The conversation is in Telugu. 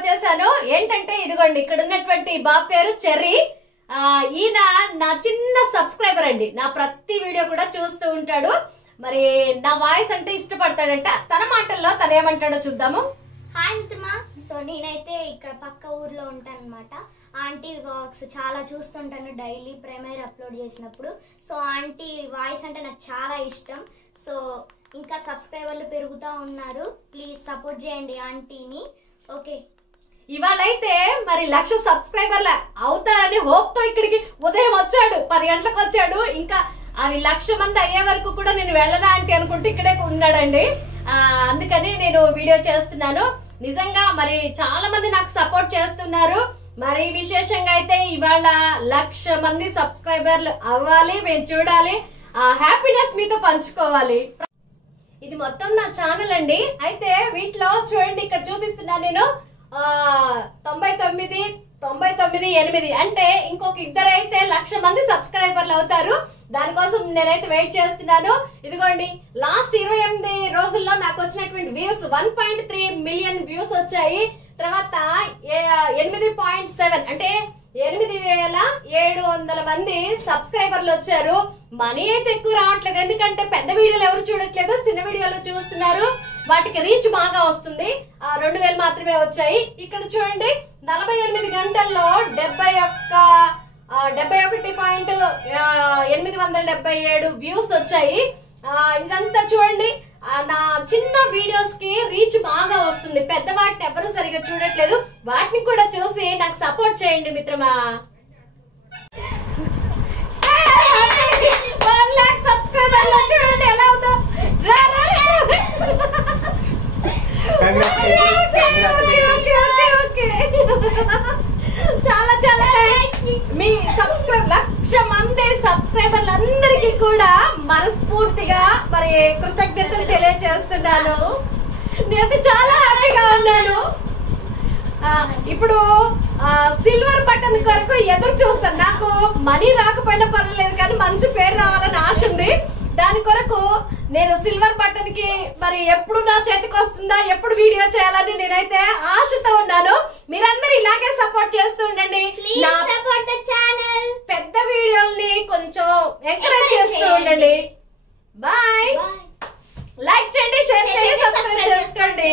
వచ్చేసాను. ఏంటంటే ఇదిగోండి ఇక్కడ ఉన్నటువంటి బాబు పేరు చెర్రీ. ఈయన నా చిన్న సబ్స్క్రైబర్ అండి. నా ప్రతి వీడియో కూడా చూస్తూ ఉంటాడు. మరి నా వాయిస్ అంటే ఇష్టపడతాడంట. తన మాటల్లో తను ఏమంటాడో చూద్దాము. హాయ్ మిత్రమా. సో నేనైతే ఇక్కడ పక్క ఊర్లో ఉంటాను అనమాట. ఆంటీ వ్లాగ్స్ చాలా చూస్తుంటాను డైలీ ప్రైమరీ అప్లోడ్ చేసినప్పుడు. సో ఆంటీ వాయిస్ అంటే నాకు చాలా ఇష్టం. సో ఇంకా సబ్స్క్రైబర్లు పెరుగుతూ ఉన్నారు. ప్లీజ్ సపోర్ట్ చేయండి ఆంటీని. ఓకే, ఇవాళైతే మరి 1,00,000 సబ్స్క్రైబర్లు అవుతారని హోప్ తో ఇక్కడికి ఉదయం వచ్చాడు. 10 గంటలకు వచ్చాడు. ఇంకా అవి 1,00,000 మంది అయ్యే వరకు కూడా నేను వెళ్ళదా అంటే అనుకుంటే ఇక్కడే ఉన్నాడండి. అందుకని నేను వీడియో చేస్తున్నాను. నిజంగా మరి చాలా మంది నాకు సపోర్ట్ చేస్తున్నారు. మరి విశేషంగా అయితే ఇవాళ 1,00,000 మంది సబ్స్క్రైబర్లు అవ్వాలి, మేము చూడాలి. హ్యాపీనెస్ మీతో పంచుకోవాలి. ఇది మొత్తం నా ఛానల్ అండి. అయితే వీటిలో చూడండి, ఇక్కడ చూపిస్తున్నాను నేను 99, 8 అంటే ఇంకొక ఇద్దరైతే 1,00,000 మంది సబ్స్క్రైబర్లు అవుతారు. దానికోసం నేనైతే వెయిట్ చేస్తున్నాను. ఇదిగోండి, లాస్ట్ 28 రోజుల్లో నాకు వచ్చినటువంటి వ్యూస్ 1.3 మిలియన్ వ్యూస్ వచ్చాయి. తర్వాత 8.7 అంటే 8,700 మంది సబ్స్క్రైబర్లు వచ్చారు. మనీ అయితే ఎక్కువ రావట్లేదు, ఎందుకంటే పెద్ద వీడియోలు ఎవరు చూడట్లేదు, చిన్న వీడియోలు చూస్తున్నారు. వాటికి రీచ్ బాగా వస్తుంది. 2,000 మాత్రమే వచ్చాయి. ఇక్కడ చూడండి, 48 గంటల్లో 71.877 వ్యూస్ వచ్చాయి. ఇదంతా చూడండి, నా చిన్న వీడియోస్ కి రీచ్ బాగా వస్తుంది. పెద్ద వాటిని ఎవరు సరిగా చూడట్లేదు. వాటిని కూడా చూసి నాకు సపోర్ట్ చేయండి మిత్రమా. 1,00,000 సబ్స్క్రైబర్లు చూడండి ఎలా అవుతా. చాలా చాలా మీ 1,00,000 మంది సబ్స్క్రైబర్లు అందరికీ కూడా మనస్ఫూర్తిగా మరి కృతజ్ఞతలు తెలియజేస్తున్నాను. నేనైతే చాలా హ్యాపీగా ఉన్నాను. ఇప్పుడు సిల్వర్ బటన్ కొరకు ఎదురు చూస్తాను. నాకు మనీ రాకపోయినా పర్వాలేదు, కానీ మంచి పేరు రావాలని ఆశ ఉంది. దాని కొరకు నేను సిల్వర్ బటన్ కి మరి ఎప్పుడు నా చేతికి వస్తుందా, ఎప్పుడు వీడియో చేయాలని నేనైతే ఆశతో ఉన్నాను. మీరందరూ ఇలాగే సపోర్ట్ చేస్తూ ఉండండి. పెద్ద వీడియోల్ని కొంచెం ఎంకరేజ్ చేస్తూ ఉండండి. బాయ్. లైక్ చేయండి, షేర్ చేయండి, సబ్స్క్రైబ్ చేసుకోండి.